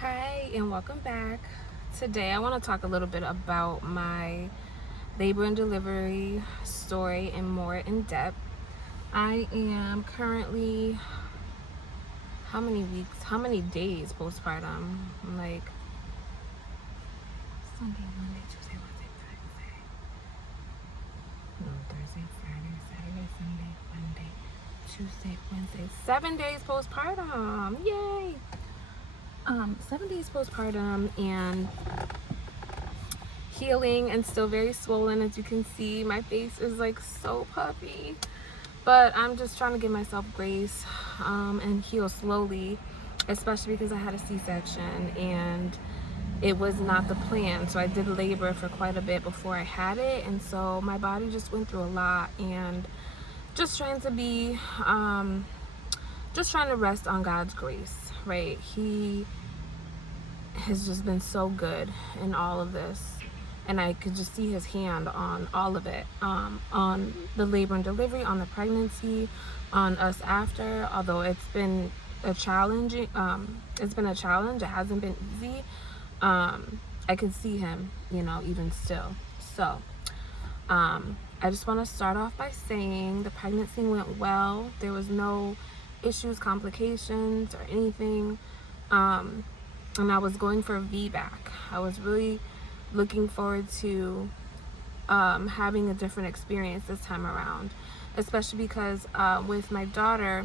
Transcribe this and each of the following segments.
Hi and welcome back. Today I want to talk a little bit about my labor and delivery story and more in depth. I am currently how many days postpartum? Like Sunday, Monday, Tuesday, Wednesday, Thursday. No, Thursday, Friday, Saturday, Sunday, Monday, Tuesday, Wednesday. 7 days postpartum. Yay! 7 days postpartum and healing and still very swollen. As you can see, my face is like so puffy, but I'm just trying to give myself grace and heal slowly, especially because I had a C-section and it was not the plan. So I did labor for quite a bit before I had it, and so my body just went through a lot, and just trying to be just trying to rest on God's grace, right? He has just been so good in all of this, and I could just see his hand on all of it, on the labor and delivery, on the pregnancy, on us after. Although it's been a challenge, it hasn't been easy. I could see him, even still. So I just want to start off by saying the pregnancy went well. There was no issues, complications, or anything. And I was going for a Vbac. I was really looking forward to having a different experience this time around, especially because with my daughter,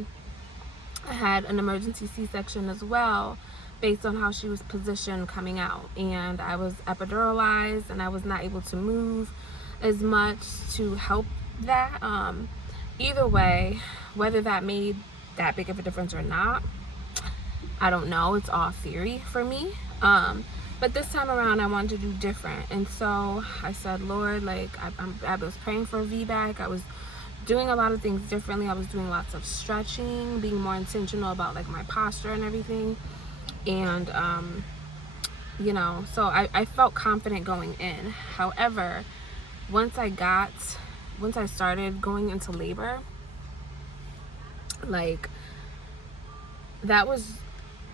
I had an emergency C-section as well, based on how she was positioned coming out, and I was epiduralized, and I was not able to move as much to help that. Either way, whether that made that big of a difference or not, I don't know. It's all theory for me. But this time around, I wanted to do different. And so I said, Lord, like, I was praying for a Vbac. I was doing a lot of things differently. I was doing lots of stretching, being more intentional about, like, my posture and everything. And, so I felt confident going in. However, once I started going into labor, like,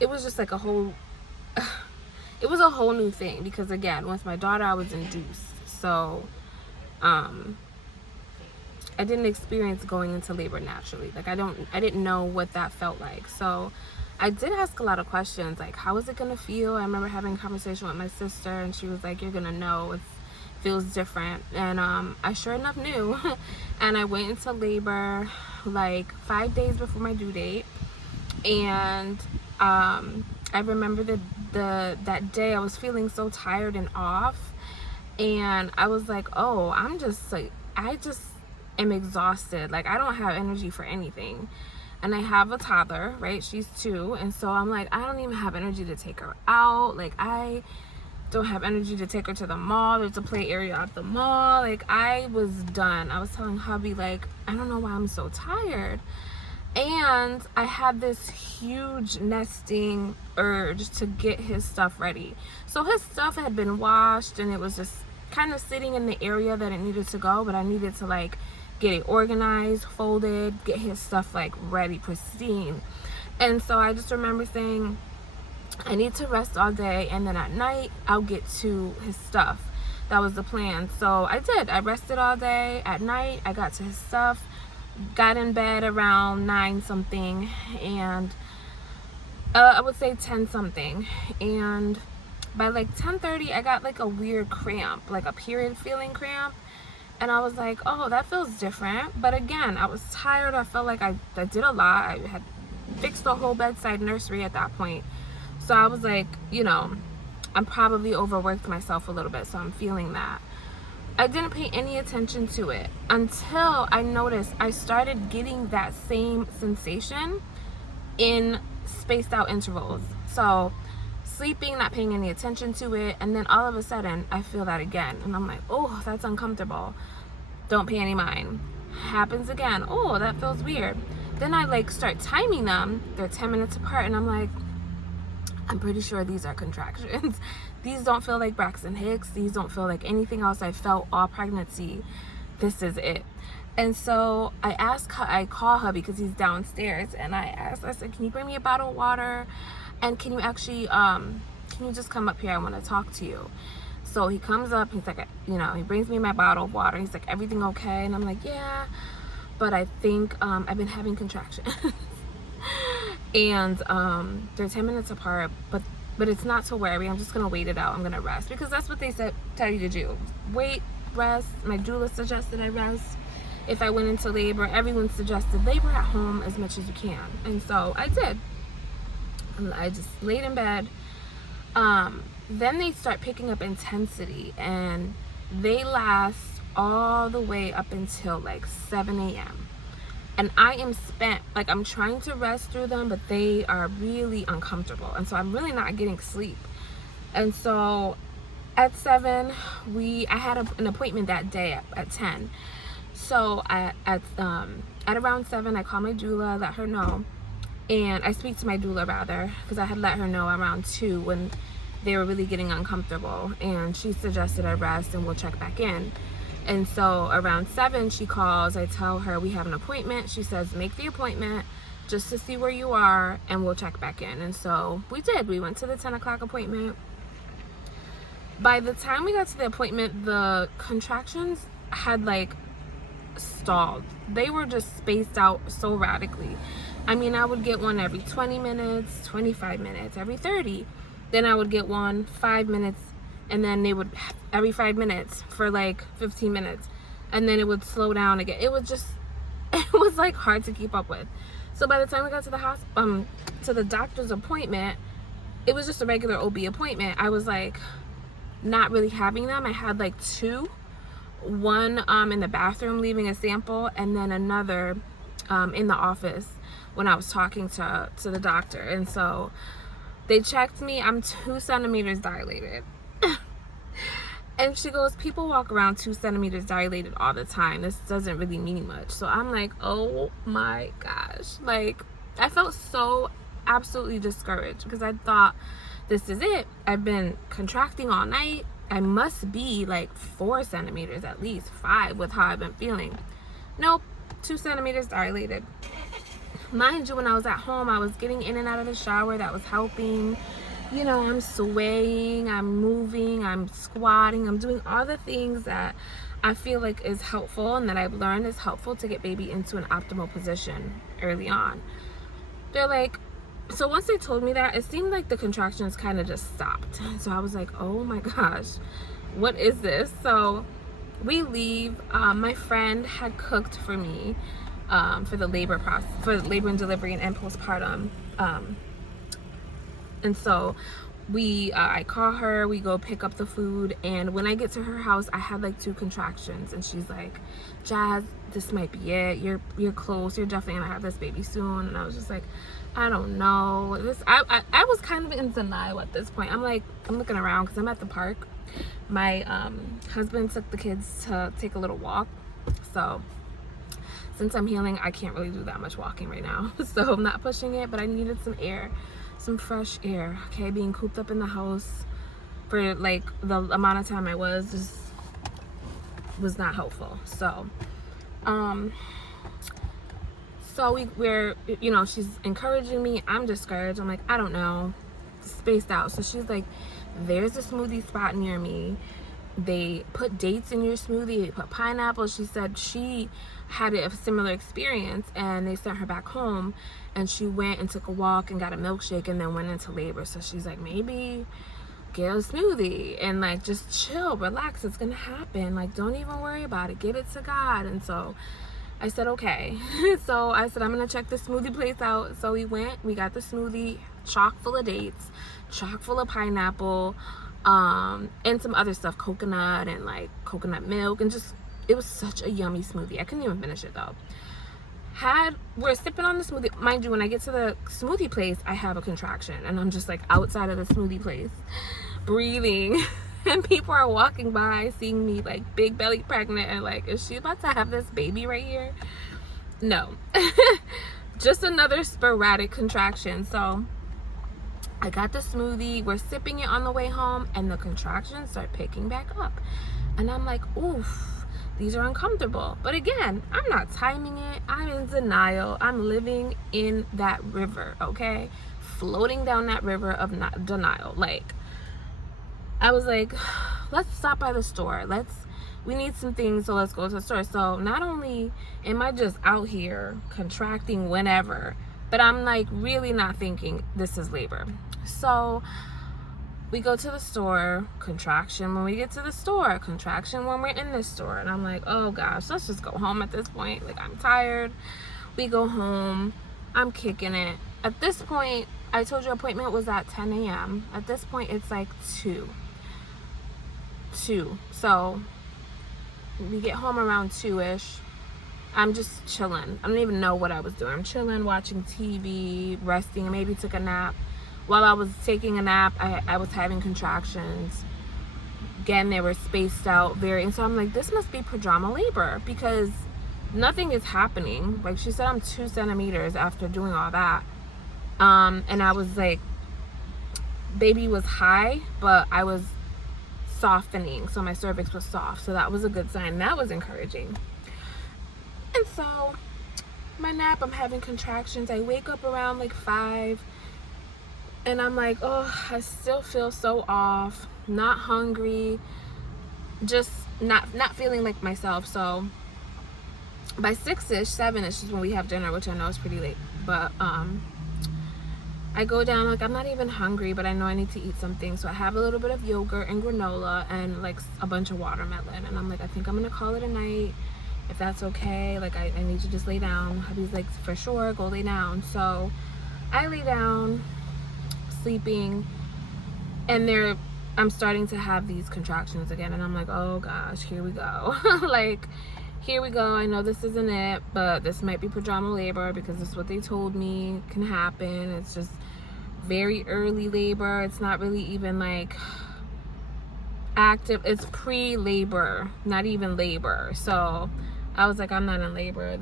it was just like a whole new thing, because again, with my daughter, I was induced. So I didn't experience going into labor naturally. Like, I didn't know what that felt like. So I did ask a lot of questions, like, how is it gonna feel? I remember having a conversation with my sister, and she was like, you're gonna know. It feels different. And I sure enough knew. And I went into labor like 5 days before my due date. And I remember that day I was feeling so tired and off, and I was like, oh, I just am exhausted. Like, I don't have energy for anything. And I have a toddler, right? She's 2. And so I'm like, I don't even have energy to take her out. Like, I don't have energy to take her to the mall. There's a play area at the mall. Like, I was done. I was telling hubby, like, I don't know why I'm so tired. And I had this huge nesting urge to get his stuff ready. So his stuff had been washed, and it was just kind of sitting in the area that it needed to go, but I needed to, like, get it organized, folded, get his stuff, like, ready, pristine. And so I just remember saying, I need to rest all day, and then at night I'll get to his stuff. That was the plan. So I did. I rested all day. At night I got to his stuff, got in bed around 9 something, and I would say 10 something, and by like 10:30 I got like a weird cramp, like a period feeling cramp. And I was like, oh, that feels different. But again, I was tired. I felt like I did a lot. I had fixed the whole bedside nursery at that point. So I was like, I'm probably overworked myself a little bit, so I'm feeling that. I didn't pay any attention to it until I noticed I started getting that same sensation in spaced out intervals. So sleeping, not paying any attention to it, and then all of a sudden I feel that again, and I'm like, oh, that's uncomfortable. Don't pay any mind. Happens again. Oh, that feels weird. Then I like start timing them. They're 10 minutes apart, and I'm like, I'm pretty sure these are contractions. These don't feel like Braxton Hicks. These don't feel like anything else I felt all pregnancy. This is it. And so I call hubby because he's downstairs, and I said, can you bring me a bottle of water? and can you just come up here? I want to talk to you. So he comes up, he's like, he brings me my bottle of water. He's like, everything okay? And I'm like, yeah, but I think I've been having contractions. And they're 10 minutes apart, but it's not to worry. I'm just gonna wait it out. I'm gonna rest, because that's what they tell you to do. Wait, rest. My doula suggested I rest if I went into labor. Everyone suggested labor at home as much as you can, and so I did. I just laid in bed. Then they start picking up intensity, and they last all the way up until like 7 a.m. And I am spent. Like, I'm trying to rest through them, but they are really uncomfortable, and so I'm really not getting sleep. And so at 7, I had an appointment that day at 10. So at around 7, I call my doula, let her know, and I speak to my doula rather, because I had let her know around 2 when they were really getting uncomfortable, and she suggested I rest and we'll check back in. And so around 7, she calls. I tell her we have an appointment. She says, make the appointment just to see where you are, and we'll check back in. And so we did. We went to the 10 o'clock appointment. By the time we got to the appointment, the contractions had like stalled. They were just spaced out so radically. I mean, I would get one every 20 minutes, 25 minutes, every 30. Then I would get one 5 minutes, and then they would every 5 minutes for like 15 minutes, and then it would slow down again. It was like hard to keep up with. So by the time we got to the doctor's appointment, it was just a regular OB appointment. I was like not really having them. I had like 2, one in the bathroom leaving a sample, and then another in the office when I was talking to the doctor. And so they checked me. I'm 2 centimeters dilated. And she goes, people walk around 2 centimeters dilated all the time. This doesn't really mean much. So I'm like, oh my gosh. Like, I felt so absolutely discouraged, because I thought, this is it. I've been contracting all night. I must be like 4 centimeters, at least 5, with how I've been feeling. Nope, 2 centimeters dilated. Mind you, when I was at home, I was getting in and out of the shower. That was helping. I'm swaying, I'm moving, I'm squatting, I'm doing all the things that I feel like is helpful, and that I've learned is helpful to get baby into an optimal position early on. They're like, so once they told me that, it seemed like the contractions kind of just stopped. So I was like, oh my gosh, what is this? So we leave. My friend had cooked for me for the labor process, for labor and delivery and postpartum. And so I call her, we go pick up the food, and when I get to her house, I had like 2 contractions, and she's like, Jazz, this might be it. You're close. You're definitely gonna have this baby soon. And I was just like, I don't know. I was kind of in denial at this point. I'm looking around because I'm at the park. My husband took the kids to take a little walk. So since I'm healing, I can't really do that much walking right now. So I'm not pushing it, but I needed some air. Some fresh air, okay? Being cooped up in the house for like the amount of time I was not helpful. So we're she's encouraging me. I'm discouraged. I'm like, I don't know, spaced out. So she's like, there's a smoothie spot near me. They put dates in your smoothie. They put pineapple. She said she had a similar experience, and they sent her back home, and she went and took a walk and got a milkshake and then went into labor. So she's like, maybe get a smoothie and like just chill, relax. It's gonna happen. Like, don't even worry about it. Give it to God. And so I said, okay. So I said, I'm gonna check the smoothie place out. So we went, we got the smoothie, chock full of dates, chock full of pineapple, and some other stuff, coconut and like coconut milk, and just, it was such a yummy smoothie. I couldn't even finish it though. We're sipping on the smoothie. Mind you, when I get to the smoothie place, I have a contraction, and I'm just like outside of the smoothie place, breathing, and people are walking by, seeing me like big belly pregnant, and like, is she about to have this baby right here? No. Just another sporadic contraction. So I got the smoothie, we're sipping it on the way home, and the contractions start picking back up. And I'm like, oof, these are uncomfortable. But again, I'm not timing it. I'm in denial. I'm living in that river, okay? floating down that river of denial. Like, I was like, let's stop by the store. We need some things, so let's go to the store. So not only am I just out here contracting whenever, but I'm like really not thinking this is labor. So we go to the store, contraction when we get to the store, contraction when we're in the store. And I'm like, oh gosh, let's just go home at this point. Like, I'm tired. We go home. I'm kicking it. At this point, I told you appointment was at 10 a.m. At this point, it's like 2. So we get home around 2-ish. I'm just chilling. I don't even know what I was doing. I'm chilling, watching TV, resting. I maybe took a nap. While I was taking a nap, I was having contractions. Again, they were spaced out and so I'm like, this must be prodromal labor because nothing is happening. Like, she said I'm 2 centimeters after doing all that. And I was like, baby was high, but I was softening, so my cervix was soft, so that was a good sign. That was encouraging. And so my nap, I'm having contractions. I wake up around like 5 and I'm like, oh, I still feel so off, not hungry, just not feeling like myself. So by 6-ish, 7-ish is when we have dinner, which I know is pretty late, but I go down, like, I'm not even hungry, but I know I need to eat something. So I have a little bit of yogurt and granola and like a bunch of watermelon. And I'm like, I think I'm gonna call it a night, if that's okay. Like, I need to just lay down. Hubby's like, for sure, go lay down. So I lay down, sleeping, and I'm starting to have these contractions again. And I'm like, oh gosh, here we go. Like, here we go. I know this isn't it, but this might be prodromal labor because this is what they told me can happen. It's just very early labor. It's not really even like active. It's pre-labor, not even labor. So I was like, I'm not in labor.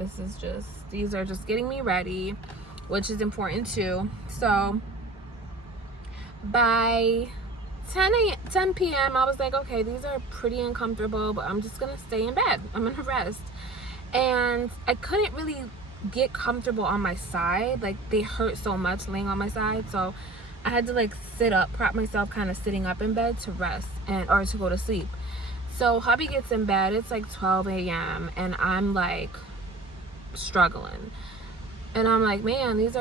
These are just getting me ready, which is important too. So by 10 p.m. I was like, okay, these are pretty uncomfortable, but I'm just gonna stay in bed. I'm gonna rest. And I couldn't really get comfortable on my side. Like, they hurt so much laying on my side, so I had to like sit up, prop myself kind of sitting up in bed to rest or to go to sleep. So hubby gets in bed. It's like 12 a.m. and I'm like struggling. And I'm like, man, this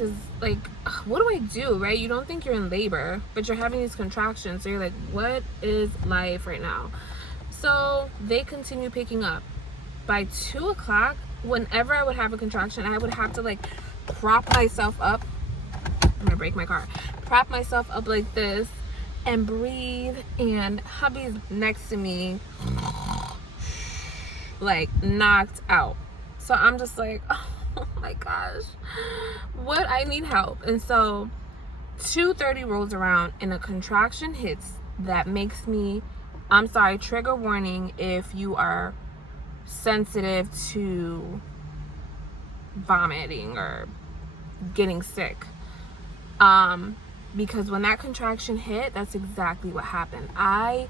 is like, what do I do, right? You don't think you're in labor, but you're having these contractions. So you're like, what is life right now? So they continue picking up. By 2 o'clock, whenever I would have a contraction, I would have to like prop myself up. I'm gonna break my car. Prop myself up like this and breathe. And hubby's next to me, like knocked out. So I'm just like, oh my gosh, what? I need help. And so 2:30 rolls around and a contraction hits that makes me, I'm sorry, trigger warning if you are sensitive to vomiting or getting sick. Because when that contraction hit, that's exactly what happened. I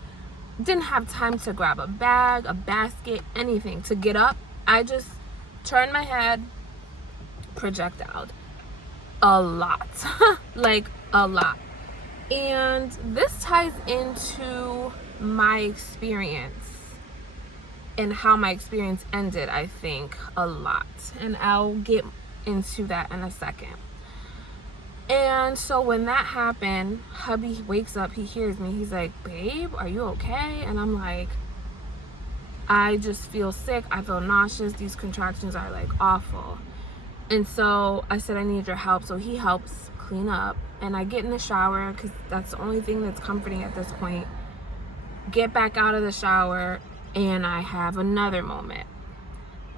didn't have time to grab a bag, a basket, anything to get up. I just turned my head, projectile a lot. Like a lot. And this ties into my experience and how my experience ended, I think, a lot. And I'll get into that in a second. And so when that happened, hubby wakes up, he hears me, he's like, babe, are you okay? And I'm like, I just feel sick, I feel nauseous, these contractions are like awful. And so I said, I need your help. So he helps clean up, and I get in the shower because that's the only thing that's comforting at this point. Get back out of the shower, and I have another moment.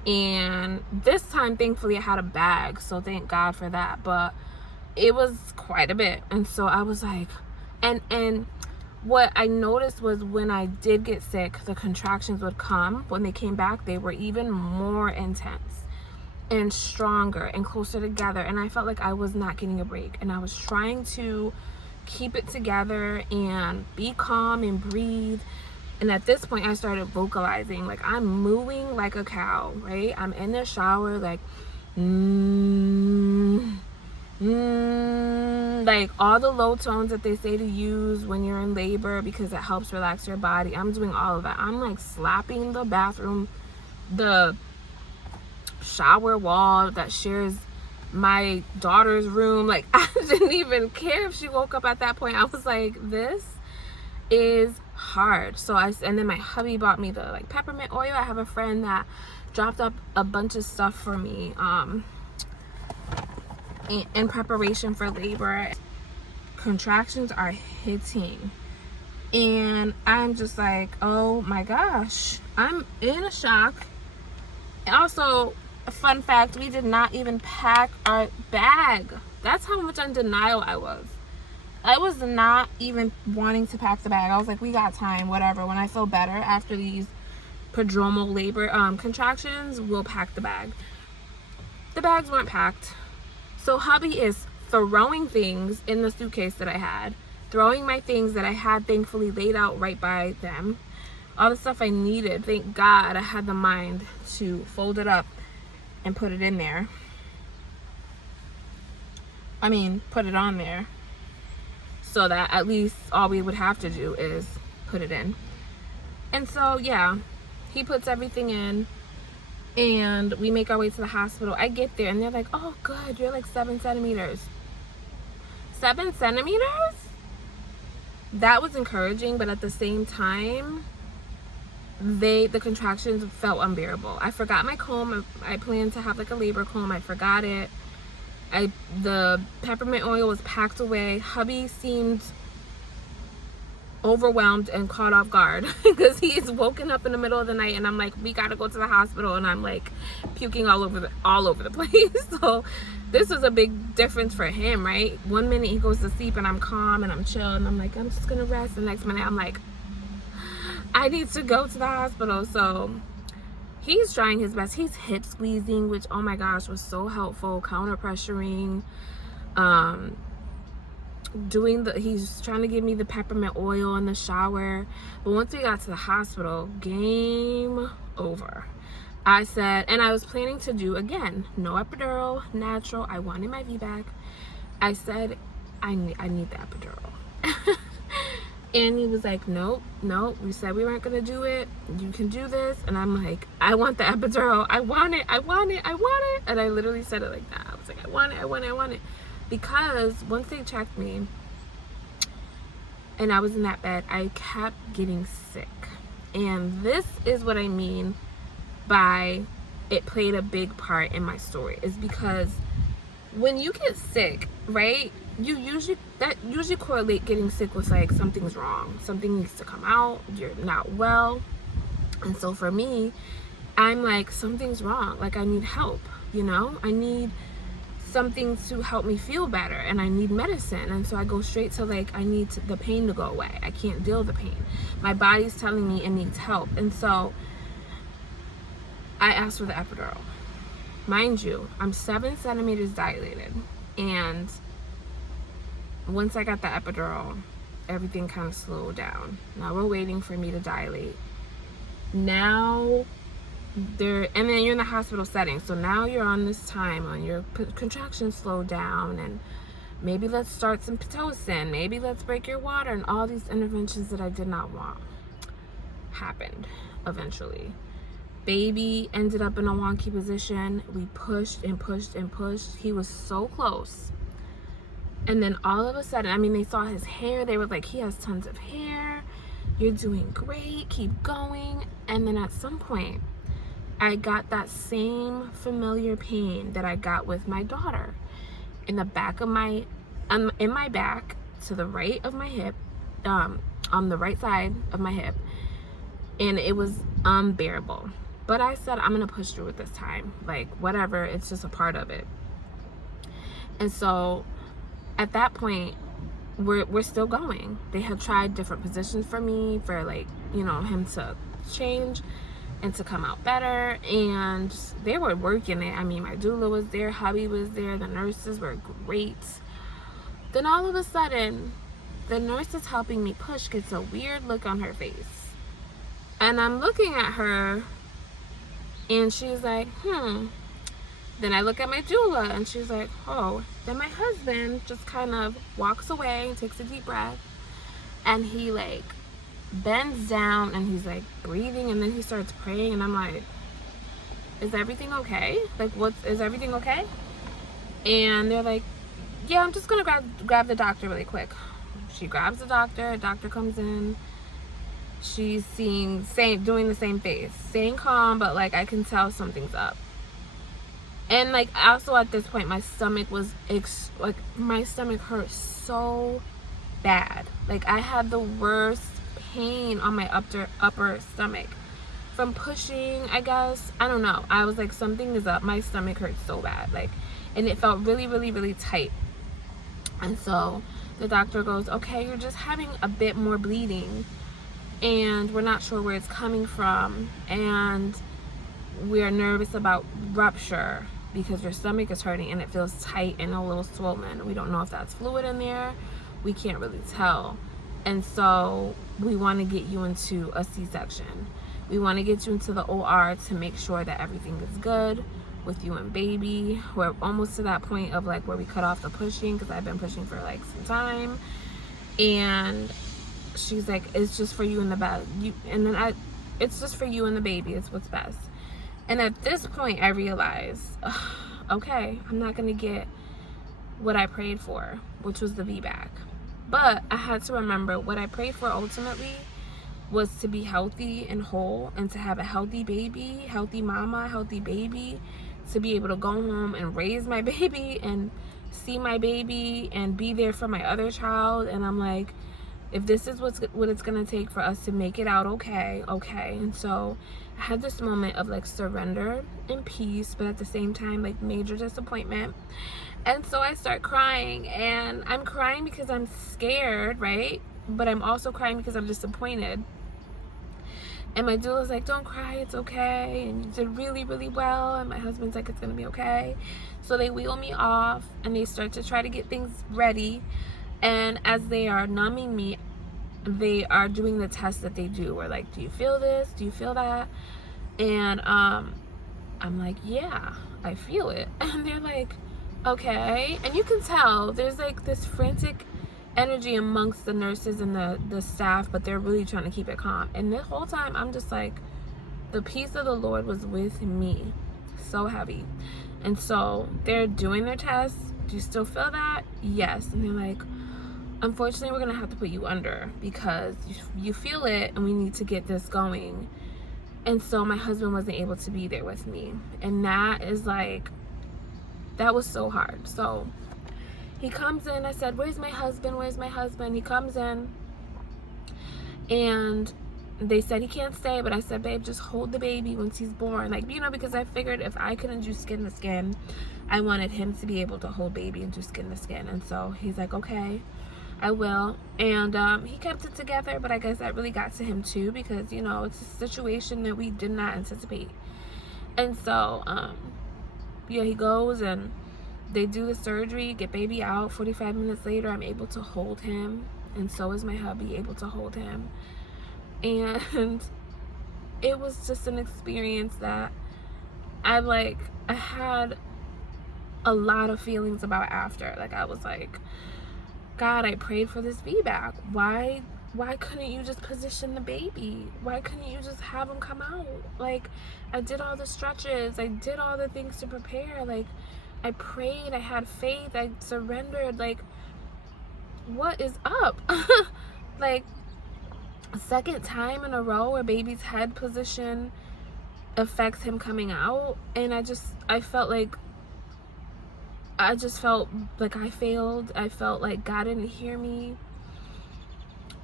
And this time, thankfully, I had a bag, so thank God for that. But it was quite a bit. And so I was like, and what I noticed was when I did get sick, the contractions would come. When they came back, they were even more intense and stronger and closer together. And I felt like I was not getting a break. And I was trying to keep it together and be calm and breathe. And at this point, I started vocalizing. Like, I'm mooing like a cow, right? I'm in the shower, like, like all the low tones that they say to use when you're in labor because it helps relax your body. I'm doing all of that. I'm like slapping the bathroom, the shower wall that shares my daughter's room. Like, I didn't even care if she woke up at that point. I was like, this is hard. And then my hubby bought me the like peppermint oil. I have a friend that dropped up a bunch of stuff for me in preparation for labor. Contractions are hitting and I'm just like, oh my gosh, I'm in a shock. Also, a fun fact, we did not even pack our bag. That's how much in denial I was. I was not even wanting to pack the bag. I was like, we got time, whatever. When I feel better after these prodromal labor contractions, we'll pack the bag. The bags weren't packed. So hubby is throwing things in the suitcase that I had, throwing my things that I had thankfully laid out right by them. All the stuff I needed, thank God I had the mind to fold it up and put it in there. I mean, put it on there so that at least all we would have to do is put it in. And so, yeah, he puts everything in and we make our way to the hospital. I get there and they're like, oh, good, you're like 7 centimeters. 7 centimeters? That was encouraging, but at the same time, the contractions felt unbearable. I forgot my comb. I planned to have like a labor comb. I forgot it. The peppermint oil was packed away. Hubby seemed overwhelmed and caught off guard because he's woken up in the middle of the night and I'm like, we gotta go to the hospital, and I'm like puking all over the place. So this was a big difference for him, right? One minute he goes to sleep and I'm calm and I'm chill and I'm like, I'm just gonna rest. The next minute I'm like, I need to go to the hospital. So he's trying his best. He's hip squeezing, which, oh my gosh, was so helpful. Counter pressuring, he's trying to give me the peppermint oil in the shower. But once we got to the hospital, game over. I said, and I was planning to do again, no epidural, natural. I wanted my Vbac. I said, I need the epidural. And he was like, nope, we said we weren't gonna do it. You can do this. And I'm like, I want the epidural. I want it. And I literally said it like that. I was like, I want it. Because once they checked me and I was in that bed, I kept getting sick. And this is what I mean by it played a big part in my story, is because when you get sick, right, you usually correlate getting sick with like something's wrong, something needs to come out, you're not well. And so for me, I'm like, something's wrong, like I need help, I need something to help me feel better, and I need medicine. And so I go straight to like, I need the pain to go away. I can't deal with the pain. My body's telling me it needs help. And so I asked for the epidural. Mind you, I'm 7 centimeters dilated, and once I got the epidural, everything kind of slowed down. Now we're waiting for me to dilate. And then you're in the hospital setting, so now you're on this time on your contractions slow down, and maybe let's start some Pitocin, maybe let's break your water, and all these interventions that I did not want happened eventually. Baby ended up in a wonky position. We pushed and pushed and pushed. He was so close. And then all of a sudden, they saw his hair. They were like, he has tons of hair. You're doing great. Keep going. And then at some point, I got that same familiar pain that I got with my daughter in the back of in my back to the right of my hip, on the right side of my hip. And it was unbearable. But I said, I'm going to push through it this time. Like, whatever. It's just a part of it. And so at that point, we're still going. They had tried different positions for me for like, him to change and to come out better. And they were working it. My doula was there. Hubby was there. The nurses were great. Then all of a sudden, the nurse that's helping me push gets a weird look on her face. And I'm looking at her, and she's like, Then I look at my doula and she's like, oh. Then my husband just kind of walks away and takes a deep breath, and he like bends down and he's like breathing, and then he starts praying, and I'm like, is everything okay? Like, is everything okay? And they're like, yeah, I'm just gonna grab the doctor really quick. She grabs the doctor comes in. She's doing the same face, staying calm, but like I can tell something's up. And like also at this point, my stomach was my stomach hurt so bad. Like I had the worst pain on my upper stomach from pushing, I guess. I don't know. I was like, something is up. My stomach hurt so bad, like, and it felt really, really, really tight. And so the doctor goes, okay, you're just having a bit more bleeding, and we're not sure where it's coming from, and we're nervous about rupture because your stomach is hurting and it feels tight and a little swollen. We don't know if that's fluid in there. We can't really tell. And so we want to get you into a C-section. We want to get you into the OR to make sure that everything is good with you and baby. We're almost to that point of like where we cut off the pushing, because I've been pushing for like some time. And she's like, it's just for you and the baby. It's just for you and the baby. It's what's best. And at this point, I realized, okay, I'm not going to get what I prayed for, which was the Vbac. But I had to remember what I prayed for ultimately was to be healthy and whole, and to have a healthy baby, healthy mama, healthy baby, to be able to go home and raise my baby and see my baby and be there for my other child. And I'm like, if this is what it's gonna take for us to make it out okay. And so I had this moment of like surrender and peace, but at the same time like major disappointment. And so I start crying, and I'm crying because I'm scared, right? But I'm also crying because I'm disappointed. And my doula's like, don't cry, it's okay, and you did really, really well. And my husband's like, it's gonna be okay. So they wheel me off and they start to try to get things ready. And as they are numbing me, they are doing the test that they do. We're like, do you feel this? Do you feel that? And I'm like, yeah, I feel it. And they're like, okay. And you can tell there's like this frantic energy amongst the nurses and the staff, but they're really trying to keep it calm. And the whole time I'm just like, the peace of the Lord was with me, so heavy. And so they're doing their tests. Do you still feel that? Yes. And they're like, unfortunately we're gonna have to put you under because you feel it and we need to get this going. And so my husband wasn't able to be there with me, and that is like, that was so hard. So he comes in. I said, where's my husband? He comes in, and they said he can't stay, but I said, babe, just hold the baby once he's born. Like, you know, because I figured if I couldn't do skin to skin, I wanted him to be able to hold baby and do skin to skin. And so he's like, okay, I will. And he kept it together, but I guess that really got to him too, because, you know, it's a situation that we did not anticipate. And so yeah, he goes and they do the surgery, get baby out. 45 minutes later, I'm able to hold him, and so is my hubby able to hold him. And it was just an experience that I had a lot of feelings about after. Like, I was like, God, I prayed for this Vbac. Why couldn't you just position the baby? Why couldn't you just have him come out? Like, I did all the stretches, I did all the things to prepare. Like, I prayed, I had faith, I surrendered. Like, what is up? Like, second time in a row where baby's head position affects him coming out, and I felt like I failed. I felt like God didn't hear me.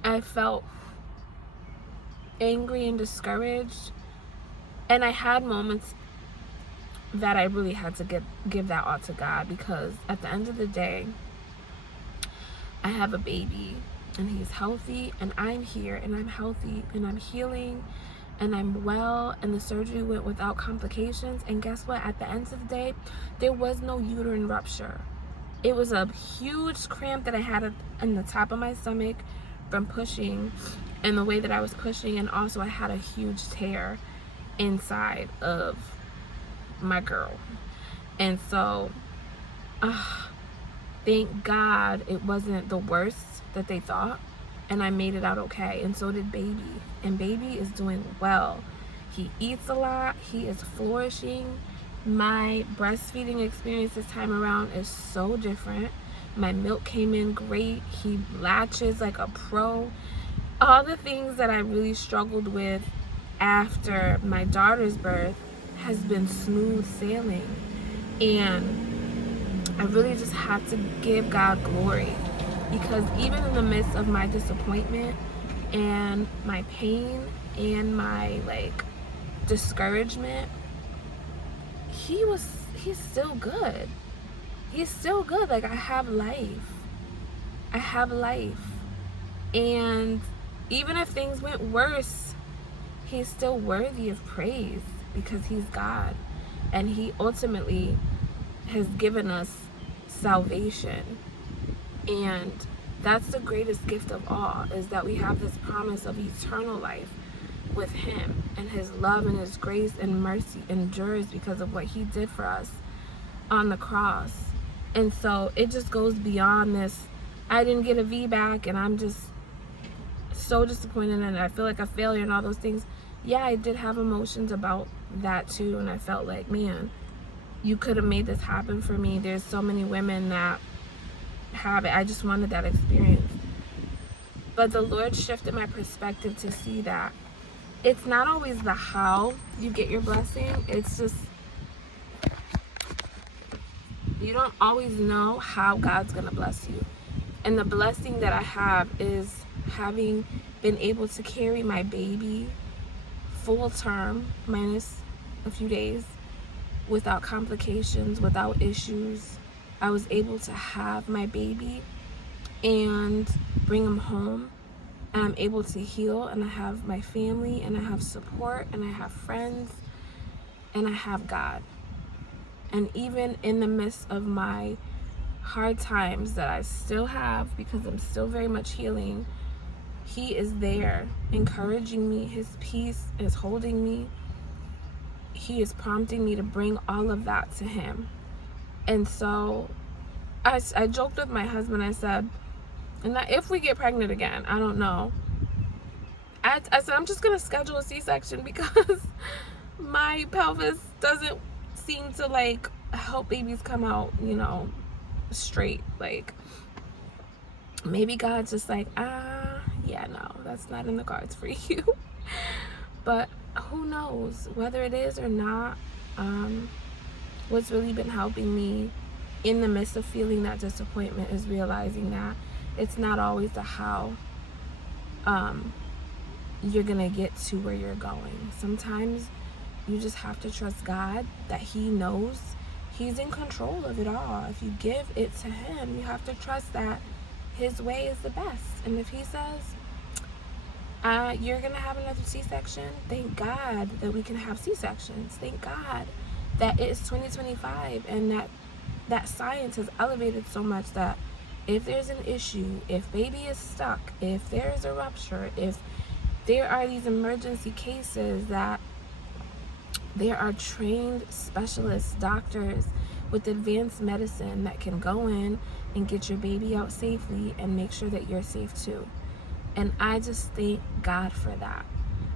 I felt angry and discouraged, and I had moments that I really had to give that all to God, because at the end of the day, I have a baby and he's healthy, and I'm here and I'm healthy and I'm healing and I'm well, and the surgery went without complications. And guess what? At the end of the day, there was no uterine rupture. It was a huge cramp that I had in the top of my stomach from pushing and the way that I was pushing, and also I had a huge tear inside of my girl. And so, thank God it wasn't the worst that they thought, and I made it out okay. And so did baby. And baby is doing well. He eats a lot. He is flourishing. My breastfeeding experience this time around is so different. My milk came in great. He latches like a pro. All the things that I really struggled with after my daughter's birth has been smooth sailing. And I really just have to give God glory, because even in the midst of my disappointment and my pain and my discouragement, he's still good. He's still good. Like, I have life. And even if things went worse, he's still worthy of praise, because he's God, and he ultimately has given us salvation. And that's the greatest gift of all, is that we have this promise of eternal life with him, and his love and his grace and mercy endures because of what he did for us on the cross. And so it just goes beyond this, I didn't get a Vbac and I'm just so disappointed and I feel like a failure and all those things. Yeah, I did have emotions about that too, and I felt like, man, you could have made this happen for me. There's so many women that have it. I just wanted that experience. But the Lord shifted my perspective to see that it's not always the how you get your blessing. It's just, you don't always know how God's gonna bless you. And the blessing that I have is having been able to carry my baby full term, minus a few days, without complications, without issues. I was able to have my baby and bring him home, and I'm able to heal, and I have my family, and I have support, and I have friends, and I have God. And even in the midst of my hard times that I still have, because I'm still very much healing, he is there encouraging me. His peace is holding me. He is prompting me to bring all of that to him. And so I joked with my husband. I said, and that if we get pregnant again, I don't know, I said, I'm just gonna schedule a C-section, because my pelvis doesn't seem to help babies come out, straight. Maybe God's just yeah, no, that's not in the cards for you. But who knows whether it is or not. What's really been helping me in the midst of feeling that disappointment is realizing that it's not always the how you're gonna get to where you're going. Sometimes you just have to trust God, that he knows. He's in control of it all. If you give it to him, you have to trust that his way is the best. And if he says you're gonna have another C-section, thank God that we can have C-sections. Thank God that it's 2025 and that science has elevated so much that if there's an issue, if baby is stuck, if there is a rupture, if there are these emergency cases, that there are trained specialists, doctors with advanced medicine that can go in and get your baby out safely and make sure that you're safe too. And I just thank God for that.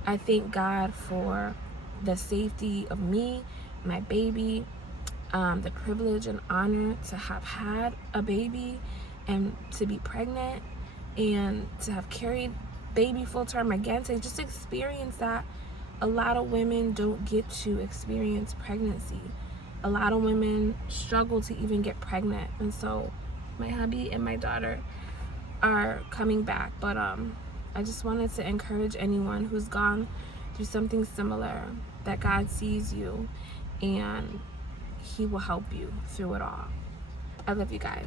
I thank God for the safety of me, my baby, the privilege and honor to have had a baby and to be pregnant and to have carried baby full term again, to just experience that. A lot of women don't get to experience pregnancy. A lot of women struggle to even get pregnant. And so my hubby and my daughter are coming back. But I just wanted to encourage anyone who's gone through something similar, that God sees you and he will help you through it all. I love you guys.